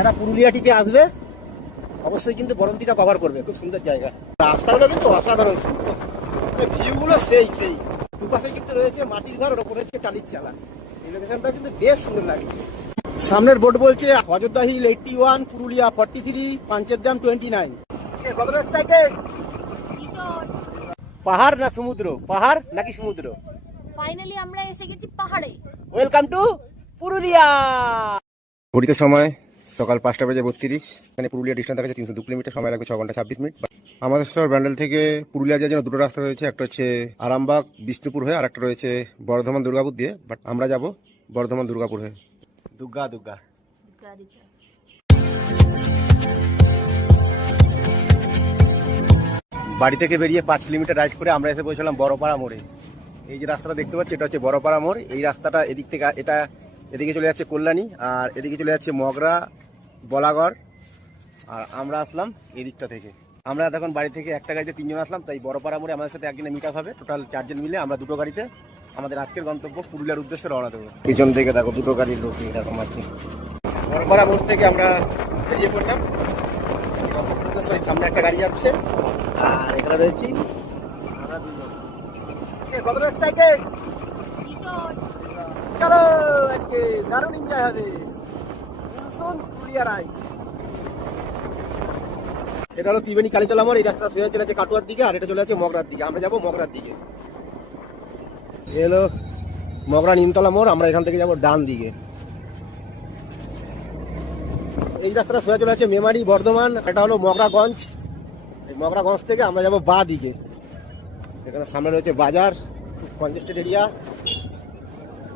যারা পুরুলিয়া টিপে আসবে অবশ্যই কিন্তু বরন্তিটা কভার করবে, খুব সুন্দর জায়গা। রাস্তাগুলো কিন্তু অসাধারণ সুন্দর, ভিউগুলো সেই দুপাশে কিন্তু রয়েছে মাটির ঘর, ওর উপরে রয়েছে টালির চালা। এই লোকেশনটা কিন্তু বেশ সুন্দর লাগে। সামনের বোর্ড বলছে অযোধ্যা হিল 81, পুরুলিয়া 43, পাঞ্চের দাম 29। কত এক্সাইটেড? পাহাড় না সমুদ্র? পাহাড় নাকি সমুদ্র? ফাইনালি আমরা এসে গেছি পাহাড়ে। Welcome to Purulia. ঘড়িতে সময় সকাল 5টা বেজে 32। এখানে পুরুলিয়া ডিস্টেন্স দেখা যাচ্ছে 302 কিলোমিটার, সময় লাগবে 6 ঘন্টা 26 মিনিট। আমাদের শহর ব্যান্ডেল থেকে পুরুলিয়া যাওয়ার জন্য দুটো রাস্তা রয়েছে, একটা হচ্ছে আরামবাগ বিষ্ণুপুর হয়ে, আর একটা রয়েছে বর্ধমান দুর্গাপুর দিয়ে। বাট আমরা যাব বর্ধমান দুর্গাপুর হয়ে। দুর্গা বাড়ি থেকে বেরিয়ে 5 কিলোমিটার রাইড করে আমরা এসে পৌঁছলাম বড়পাড়া মোড়ে। এই যে রাস্তাটা দেখতে পাচ্ছি এটা হচ্ছে বড়পাড়া মোড়। এই রাস্তাটা এদিক থেকে এদিকে চলে যাচ্ছে কল্যাণী, আর এদিকে চলে যাচ্ছে মগরা, বলাগড়। আর আমরা আসলাম এই দিকটা থেকে। আমরা এখন বাড়ি থেকে একটা গাড়িতে 3 জন আসলাম, তাই বড়পাড়া মোড়ে আমাদের সাথে একদিনে মিট আপ হবে। টোটাল 4 জন মিলে আমরা দুটো গাড়িতে আমাদের আজকের গন্তব্য পুরুলিয়ার উদ্দেশ্যে রওনা দেবো। পিছন থেকে দেখো দুটো গাড়ির লোক এরকম আছে। বড়পাড়া মোড় থেকে আমরা বেরিয়ে পড়লাম, গন্তব্য উদ্দেশ্যে সামনে একটা গাড়ি যাচ্ছে, আর এখানে রয়েছি আমরা দুজন। কত এক্সাইটেড? চলো আজকে দারুণ এনজয় হবে। পুরুলিয়া রাই, এটা হলো ত্রিবেণী কালীতলা মোড়। এই রাস্তা সোজা চলে যাচ্ছে কাটুয়ার দিকে, আর এটা চলে যাচ্ছে মগরার দিকে। আমরা যাবো মগরার দিকে। এলো মগরা নিমতলা মোড়, আমরা এখান থেকে যাবো ডান দিকে। এই রাস্তাটা সোজা চলে যাচ্ছে মেমারি বর্ধমান, এটা হলো মগরাগঞ্জ। এই মগরাগঞ্জ থেকে আমরা যাবো বাঁ দিকে। এখানে সামনে রয়েছে বাজার, কনজেস্টেড এরিয়া।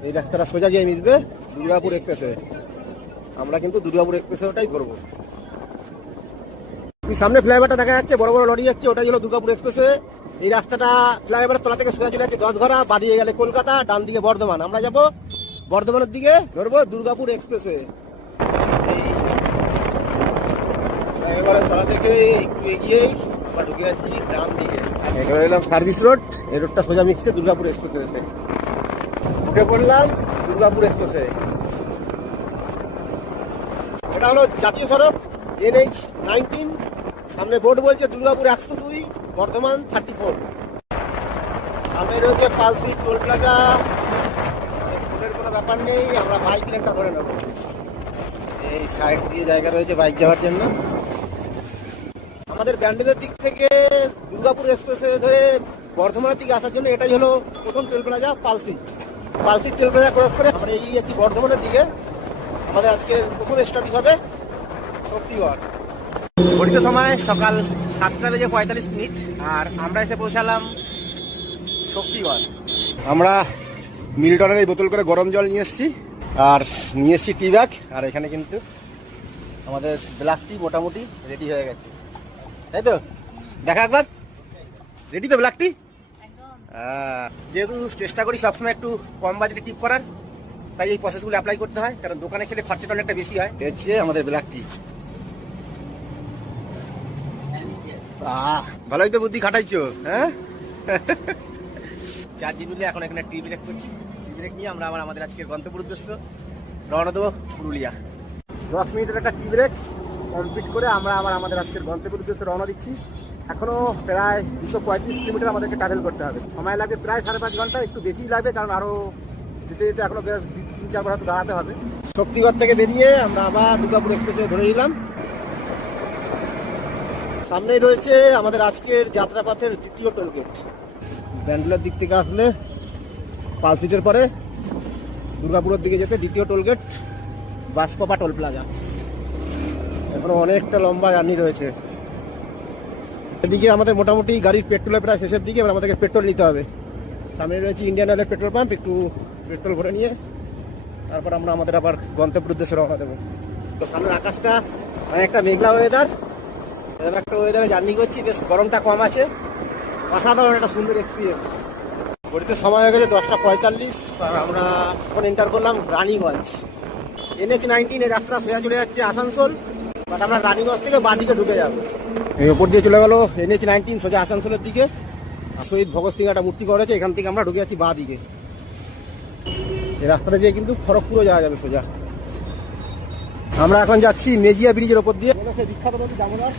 এই রাস্তাটা সোজা গিয়ে মিশবে দুর্গাপুর এক্সপ্রেসে। আমরা কিন্তু দুর্গাপুর এক্সপ্রেসে ওটাই করবো। সামনে ফ্লাইওভারটা দেখা যাচ্ছে, বড় বড় লরি যাচ্ছে, ওটাই হলো দুর্গাপুর এক্সপ্রেসে। এই রাস্তাটা ফ্লাইওভারের তলা থেকে সোজা চলে যাচ্ছে 10 ঘরা, বাদিয়ে গেলে কলকাতা, ডান দিকে বর্ধমান। আমরা যাবো বর্ধমানের দিকে, ধরবো দুর্গাপুর এক্সপ্রেসে। এই ফ্লাইওভারের তলা থেকে একটু এগিয়েই আমরা ঢুকে যাচ্ছি ডান দিকে। এখানে এলাম সার্ভিস রোড, এই রোডটা সোজা মিশছে দুর্গাপুর এক্সপ্রেসে। উঠে পড়লাম দুর্গাপুর এক্সপ্রেসে। এটা হলো জাতীয় সড়ক NH-19। সামনে বোর্ড বলছে দুর্গাপুর 102, বর্ধমান 34। সামনে রয়েছে পালসি টোল প্লাজা, টোলের কোনো ব্যাপার নেই, আমরা বাইক লেনটা ধরে নেব। এই সাইড দিয়ে জায়গা রয়েছে বাইক যাওয়ার জন্য। আমাদের ব্যান্ডেলের দিক থেকে দুর্গাপুর এক্সপ্রেসে ধরে বর্ধমানের দিকে আসার জন্য এটাই হলো প্রথম toll plaza palsy toll plaza cross করে আমরা এই একটি বর্ধমানের দিকে আমাদের আজকে প্রথম স্টপেজ হবে শক্তিগড়। ঘড়িতে সময় সকাল 7টা বেজে 45 মিনিট, আর আমরা এসে পৌঁছালাম শক্তিগড়। আমরা মিল্টনের এই বোতল করে গরম জল নিয়ে এসেছি, আর নিয়ে এসেছি টি ব্যাগ। আর এখানে কিন্তু আমাদের ব্ল্যাক টি মোটামুটি রেডি হয়ে গেছে, তাই তো? দেখা একবার, রেডি তো ব্ল্যাক টি? যেহেতু চেষ্টা করি সবসময় একটু কম বাজেটে টিপ করার, তাই এই প্রসেসগুলো অ্যাপ্লাই করতে হয়, কারণ দোকানে খেলে খরচাটা অনেকটা বেশি হয়। হচ্ছে আমাদের ব্ল্যাক টি। ভালোই তো বুদ্ধি খাটাইছো, হ্যাঁ? 4 জন মিলে এখন এখানে টি ব্রেক করছি। টি ব্রেক নিয়ে আমরা আমাদের আজকের গন্তব্য উদ্দেশ্য রওনা দেবো পুরুলিয়া। 10 মিনিটের একটা টি ব্রেক কমপ্লিট করে আমরা আমাদের আজকের গন্তব্য উদ্দেশ্যে রওনা দিচ্ছি। এখনো প্রায় 235 কিলোমিটার আমাদেরকে ট্রাভেল করতে হবে। সময় লাগবে প্রায় 5.5 ঘন্টা, একটু বেশি লাগবে, কারণ আরো যেতে যেতে এখনো বেশ 3-4 ঘন্টা দাঁড়াতে হবে। শক্তিগড় থেকে বেরিয়ে আমরা আবার দুর্গাপুর এক্সপ্রেসে ধরে নিলাম। সামনেই রয়েছে আমাদের আজকের যাত্রাপথের দ্বিতীয় টোলগেট। ব্যান্ডেলের দিক থেকে আসলে পালসিটের পরে দুর্গাপুরের দিকে যেতে দ্বিতীয় টোলগেট বাসকপা টোল প্লাজা। এখনো অনেকটা লম্বা জার্নি রয়েছে। এদিকে আমাদের মোটামুটি গাড়ির পেট্রোলের প্রায় শেষের দিকে, এবার আমাদেরকে পেট্রোল নিতে হবে। সামনে রয়েছে ইন্ডিয়ান অয়েলের পেট্রোল পাম্প, একটু পেট্রোল ভরে নিয়ে তারপর আমরা আমাদের আবার গন্তব্যের উদ্দেশ্যে রওনা দেবো। তো সামনের আকাশটা অনেকটা মেঘলা ওয়েদার, এরকম একটা ওয়েদারে জার্নি করছি, বেশ গরমটা কম আছে, অসাধারণ একটা সুন্দর এক্সপিরিয়েন্স। ঘড়িতে সময় হয়ে গেছে 10:45, আর আমরা এখন এন্টার করলাম রানীগঞ্জ। NH-19 এর রাস্তা সোজা চলে যাচ্ছে আসানসোল, বাট আমরা রানীগঞ্জ থেকে বাঁ দিকে ঢুকে যাবো। এই ওপর দিয়ে চলে গেল NH-19 সোজা আসানসোলের দিকে। শহীদ ভগৎ সিং একটা মূর্তি করা হয়েছে, এখান থেকে আমরা ঢুকে যাচ্ছি বাঁ দিকে। এই রাস্তাটা দিয়ে কিন্তু খড়গপুরও যাওয়া যাবে সোজা। আমরা এখন যাচ্ছি মেজিয়া ব্রিজের ওপর দিয়ে, সেই বিখ্যাত নদী দামোদর,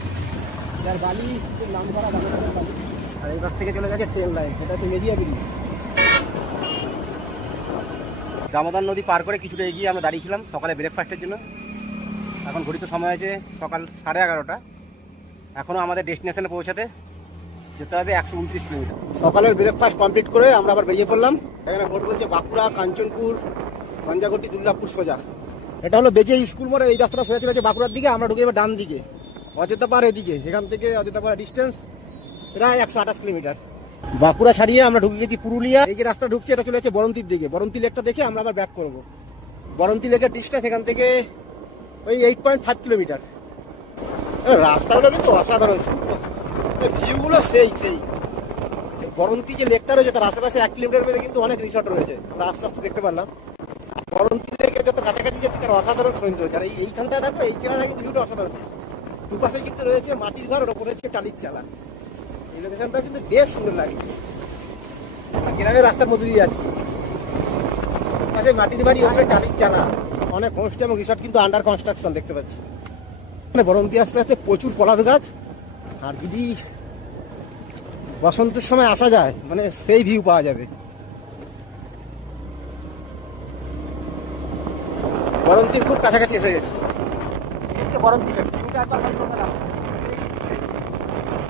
যার বালি খুব নাম করা দামোদরের বালি। আর এই পাশ থেকে চলে গেছে ট্রেন লাইন, সেটা হচ্ছে মেজিয়া ব্রিজ। দামোদর নদী পার করে কিছুটা এগিয়ে আমরা দাঁড়িয়েছিলাম সকালে ব্রেকফাস্টের জন্য। এখন ঘড়িতে সময় আছে সকাল 11:30। এখনও আমাদের ডেস্টিনেশনে পৌঁছাতে যেতে হবে 129 কিলোমিটার। সকালের ব্রেকফাস্ট কমপ্লিট করে আমরা আবার বেরিয়ে পড়লাম। এখানে বোর্ড বলছে বাঁকুড়া, কাঞ্চনপুর, গঞ্জাগটি, দুর্গাপুর সোজা। এটা হলো বেজে স্কুল মোড়ে, এই রাস্তাটা সোজা চলে যাচ্ছে বাঁকুড়ার দিকে। আমরা ঢুকে এবার ডান দিকে অযোধ্যা পাহাড় এদিকে। এখান থেকে অযোধ্যা পাহাড় ডিস্টেন্স প্রায় 128 কিলোমিটার। বাঁকুড়া ছাড়িয়ে আমরা ঢুকে গেছি পুরুলিয়া। এই যে রাস্তা ঢুকছে এটা চলে যাচ্ছে বরন্তির দিকে। বরন্তি লেকটা দেখে আমরা আবার ব্যাক করবো। বরন্তি লেকের ডিস্টেন্স এখান থেকে ওই 8.5 কিলোমিটার। রাস্তাগুলো কিন্তু অসাধারণ সুন্দর, ভিউগুলো সেই বরন্তি যে লেকটা রয়েছে তার আশেপাশে 1 কিলোমিটার মধ্যে কিন্তু অনেক রিসর্ট রয়েছে, আস্তে আস্তে দেখতে পারলাম। বরন্তি লেকে যত কাছাকাছি যাচ্ছে তার অসাধারণ সৌন্দর্য। আর এইখানটায় দেখো এই চেনাটা কিন্তু ভিউটা অসাধারণ। দুপাশে কিন্তু রয়েছে মাটির ঘর, ওর ওপরে হচ্ছে টালির চালা। এই লোকেশনটা কিন্তু বেশ সুন্দর লাগে। গ্রামের রাস্তার মধ্যে দিয়ে যাচ্ছি, পাশে মাটির বাড়ি, ওপরে টালির চালা। অনেক হোমস্টে এবং রিসর্ট কিন্তু আন্ডার কনস্ট্রাকশন দেখতে পাচ্ছি। বরন্তি আস্তে আস্তে প্রচুর পলাশ গাছ। আর যদি বসন্তের সময় আসা যায় মানে সেই ভিউ পাওয়া যাবে। বরন্তির খুব কাছাকাছি এসে গেছি।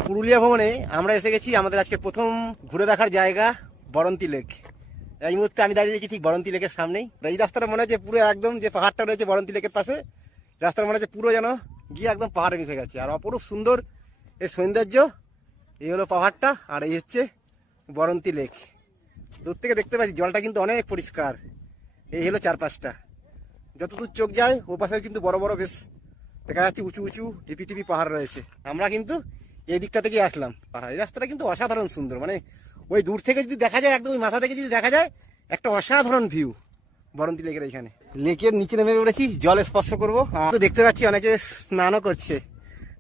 পুরুলিয়া ভ্রমণে আমরা এসে গেছি আমাদের আজকে প্রথম ঘুরে দেখার জায়গা বরন্তি লেক। এই মুহূর্তে আমি দাঁড়িয়ে রয়েছি ঠিক বরন্তি লেকের সামনেই। এই রাস্তাটা মনে হচ্ছে পুরো একদম যে পাহাড়টা রয়েছে বরন্তি লেকের পাশে, রাস্তাটা মনে হচ্ছে পুরো যেন গিয়ে একদম পাহাড়ে মিশে গেছে। আর অপরূপ সুন্দর এর সৌন্দর্য। এই হলো পাহাড়টা আর এই হচ্ছে বরন্তি লেক। দূর থেকে দেখতে পাচ্ছি জলটা কিন্তু অনেক পরিষ্কার। এই হলো চারপাশটা, যতদূর চোখ যায় ও পাশে কিন্তু বড় বড় বেশ দেখা যাচ্ছে উঁচু উঁচু টিপি পাহাড় রয়েছে। আমরা কিন্তু এই দিকটা থেকে আসলাম। পাহাড় এই রাস্তাটা কিন্তু অসাধারণ সুন্দর, মানে ওই দূর থেকে যদি দেখা যায় একদম ওই মাথা থেকে যদি দেখা যায় একটা অসাধারণ ভিউ বরন্তি লেকের। এখানে লেকের নিচে নেমে পড়েছি, জল স্পর্শ করবো। তো দেখতে পাচ্ছি অনেকে স্নানও করছে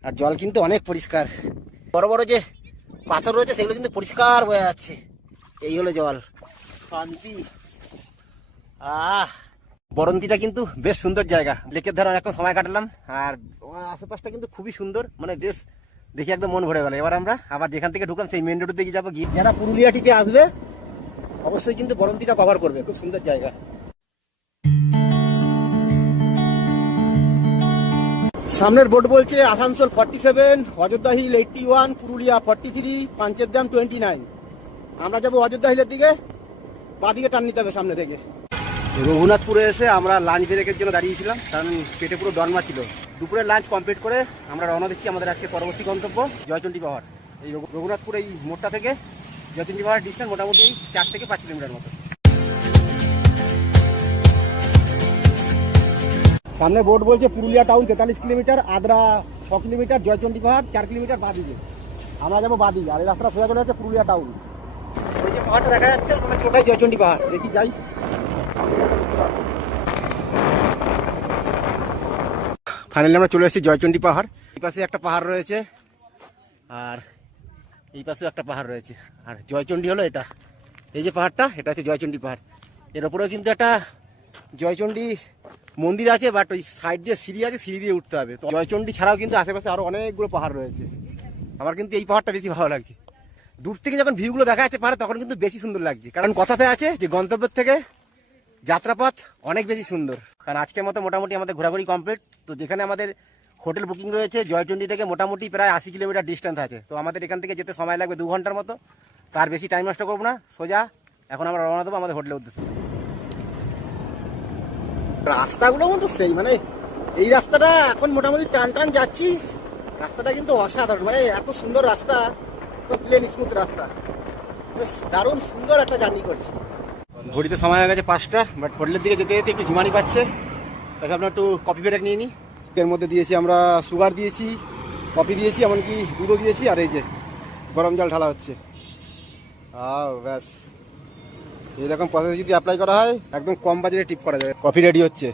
আর জল কিন্তু অনেক পরিষ্কার। বড় বড় যে পাথর রয়েছে সেগুলো কিন্তু পরিষ্কার বয়ে যাচ্ছে। এই হলো জল, শান্তি। বরন্তিটা কিন্তু বেশ সুন্দর জায়গা। লেকের ধারে অনেকক্ষণ সময় কাটালাম আর আশেপাশটা কিন্তু খুবই সুন্দর, মানে বেশ দেখি একদম মন ভরে গেল। এবার আমরা আবার যেখান থেকে ঢুকলাম সেই মেন রোডের দিকে যাবো। গিয়ে যারা পুরুলিয়া টিপে আসবে অবশ্যই কিন্তু বরন্তিটা কভার করবে, খুব সুন্দর জায়গা। সামনের বোর্ড বলছে আসানসোল 47, অযোধ্যা হিল 81, পুরুলিয়া 43, পাঞ্চেরদাম 29। আমরা যাবো অযোধ্যা হিলের দিকে, বাঁদিকে টার্ন নিতে হবে সামনে থেকে। রঘুনাথপুরে এসে আমরা লাঞ্চ ব্রেকের জন্য দাঁড়িয়েছিলাম, কারণ পেটে পুরো দরমা ছিল। দুপুরের লাঞ্চ কমপ্লিট করে আমরা রওনা দিচ্ছি আমাদের আজকে পরবর্তী গন্তব্য জয়চণ্ডী পাহাড়। এই রঘুনাথপুর এই মোড়টা থেকে জয়চণ্ডী পাহাড় ডিস্টেন্স মোটামুটি 4 থেকে 5 কিলোমিটার মতো। সামনে বোর্ড বলছে Purulia town 43 kilometre, Adra 6 kilometre, Joychandi পাহাড় 4 কিলোমিটার বাঁদিকে। আমরা যাবো বাঁদিকে, আর এই রাস্তা সোজা চলে যাচ্ছে পুরুলিয়া টাউন। এই যে পাহাড়টা দেখা যাচ্ছে ওটাই জয়চণ্ডী পাহাড়। দেখি যাই। ফাইনালি আমরা চলে এসেছি জয়চণ্ডী পাহাড়। এই পাশে একটা পাহাড় রয়েছে আর এই পাশেও একটা পাহাড় রয়েছে। আর জয়চণ্ডী হলো এটা, এই যে পাহাড়টা এটা হচ্ছে জয়চণ্ডী পাহাড়। এর ওপরেও কিন্তু একটা জয়চণ্ডী মন্দির আছে, বাট ওই সাইড দিয়ে সিঁড়ি আছে, সিঁড়ি দিয়ে উঠতে হবে। তো জয়চণ্ডী ছাড়াও কিন্তু আশেপাশে আরো অনেকগুলো পাহাড় রয়েছে। আমার কিন্তু এই পাহাড়টা বেশি ভালো লাগছে। দূর থেকে যখন ভিউগুলো দেখা যাচ্ছে পাহাড়ে তখন কিন্তু বেশি সুন্দর লাগছে, কারণ কথাতে আছে যে গন্তব্যের থেকে যাত্রাপথ অনেক বেশি সুন্দর। কারণ আজকের মতো মোটামুটি আমাদের ঘোরাঘুরি কমপ্লিট। তো যেখানে আমাদের হোটেল বুকিং রয়েছে জয়চণ্ডী থেকে মোটামুটি প্রায় 80 কিলোমিটার ডিস্টেন্স আছে। তো আমাদের এখান থেকে যেতে সময় লাগবে 2 ঘন্টার মতো। তার বেশি টাইম নষ্ট করবো না, সোজা এখন আমরা রওনা দেবো আমাদের হোটেলের উদ্দেশ্যে। রাস্তাগুলো কিন্তু সেই, মানে এই রাস্তাটা এখন মোটামুটি টান যাচ্ছি। রাস্তাটা কিন্তু অসাধারণ, মানে এত সুন্দর রাস্তা, প্লেন স্মুথ রাস্তা, দারুণ সুন্দর একটা জার্নি করছি। ঘড়িতে সময় হয়ে গেছে 5টা, বাট হোটেলের দিকে যেতে যেতে একটু ঝিমানি পাচ্ছে। তাকে আপনার একটু কফি ব্রেক নিয়ে নিই। এর মধ্যে দিয়েছি আমরা সুগার দিয়েছি, কফি দিয়েছি, এমনকি দুধও দিয়েছি। আর এই যে গরম জল ঢালা হচ্ছে। ব্যাস এইরকম প্রসেস যদি অ্যাপ্লাই করা হয় একদম কম বাজেটে টিপ করা যাবে। কফি রেডি হচ্ছে।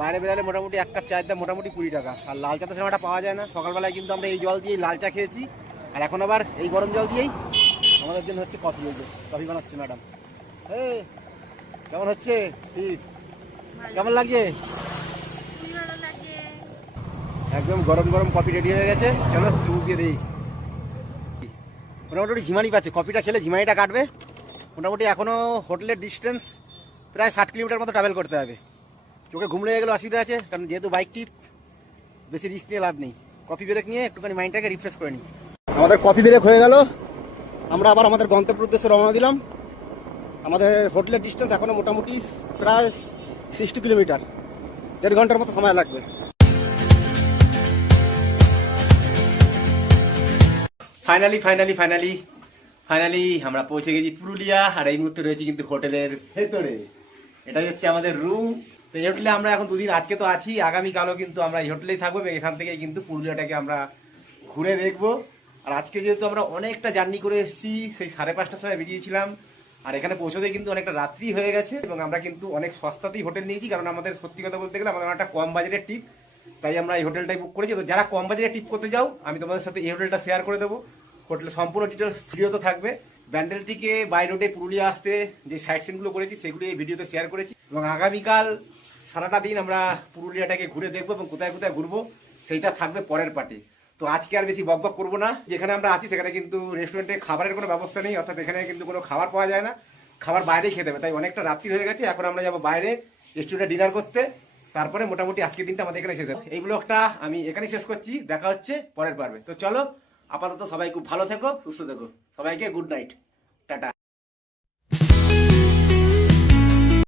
বাইরে বেরালে মোটামুটি 1 কাপ চায়ের দাম মোটামুটি 20 টাকা। আর লাল চা তো সেটা পাওয়া যায় না। সকালবেলায় কিন্তু আমরা এই জল দিয়েই লাল চা খেয়েছি, আর এখন আবার এই গরম জল দিয়েই আমাদের জন্য হচ্ছে কফি। এই যে কফি বানাচ্ছে ম্যাডাম। কেমন হচ্ছে? কেমন লাগছে? একদম গরম গরম কফি রেডি হয়ে গেছে, চলো চুমুক দিয়ে দিই। মোটামুটি ঝিমানি পাচ্ছে, কফিটা খেলে ঝিমানিটা কাটবে। মোটামুটি এখনও হোটেলের ডিস্টেন্স প্রায় 60 কিলোমিটার মতো ট্রাভেল করতে হবে। চোখে ঘুম লেগে গেলেও অসুবিধা আছে, কারণ যেহেতু বাইক টিপ বেশি রিস্ক নিয়ে লাভ নেই। কফি ব্রেক নিয়ে একটুখানি মাইন্ডটাকে রিফ্রেশ করে নিই। আমাদের কফি ব্রেক হয়ে গেল, আমরা আবার আমাদের গন্তব্যের উদ্দেশ্যে রওনা দিলাম। আমাদের হোটেলের ডিস্টেন্স এখনও মোটামুটি প্রায় 60 কিলোমিটার, 1.5 ঘন্টার মতো সময় লাগবে। ফাইনালি আমরা পৌঁছে গেছি পুরুলিয়া, আর এই মুহূর্তে রয়েছি কিন্তু হোটেলের ভেতরে। এটাই হচ্ছে আমাদের রুম। তো এই হোটেলে আমরা এখন 2 দিন, আজকে তো আছি, আগামীকালও কিন্তু আমরা এই হোটেলেই থাকবো এবং এখান থেকেই কিন্তু পুরুলিয়াটাকে আমরা ঘুরে দেখবো। আর আজকে যেহেতু আমরা অনেকটা জার্নি করে এসেছি, সেই 5:30টার সময় বেরিয়েছিলাম, আর এখানে পৌঁছতে কিন্তু অনেকটা রাত্রি হয়ে গেছে এবং আমরা কিন্তু অনেক সস্তাতেই হোটেল নিয়েছি, কারণ আমাদের সত্যি কথা বলতে গেলে আমাদের একটা কম বাজেটের টিপ, তাই আমরা এই হোটেলটাই বুক করেছি। তো যারা কম বাজেটের টিপ করতে যাও, আমি তোমাদের সাথে এই হোটেলটা শেয়ার করে দেবো। হোটেলের সম্পূর্ণ ডিটেলস ভিডিও তো থাকবে। ব্যান্ডেল থেকে বাই রোডে পুরুলিয়া আসতে যে সাইট সিনগুলো করেছি সেগুলো এই ভিডিওতে শেয়ার করেছি, এবং আগামীকাল সারাটা দিন আমরা পুরুলিয়াটাকে ঘুরে দেখবো এবং কোথায় কোথায় ঘুরবো সেইটা থাকবে পরের পার্টি। তো আজকে আর বেশি বকবক করবো না। যেখানে আমরা আছি সেখানে কিন্তু রেস্টুরেন্টে খাবারের কোনো ব্যবস্থা নেই, অর্থাৎ এখানে কিন্তু কোনো খাবার পাওয়া যায় না, খাবার বাইরেই খেতে হবে। তাই অনেকটা রাত্রি হয়ে গেছে, এখন আমরা যাবো বাইরে রেস্টুরেন্টে ডিনার করতে। তারপরে মোটামুটি আজকের দিনটা আমাদের এখানে শেষ হবে। এই ব্লগটা আমি এখানেই শেষ করছি, দেখা হচ্ছে পরের পর্বে। তো চলো, আপাতত সবাই খুব ভালো থেকো, সুস্থ থেকো, সবাইকে গুড নাইট, টাটা।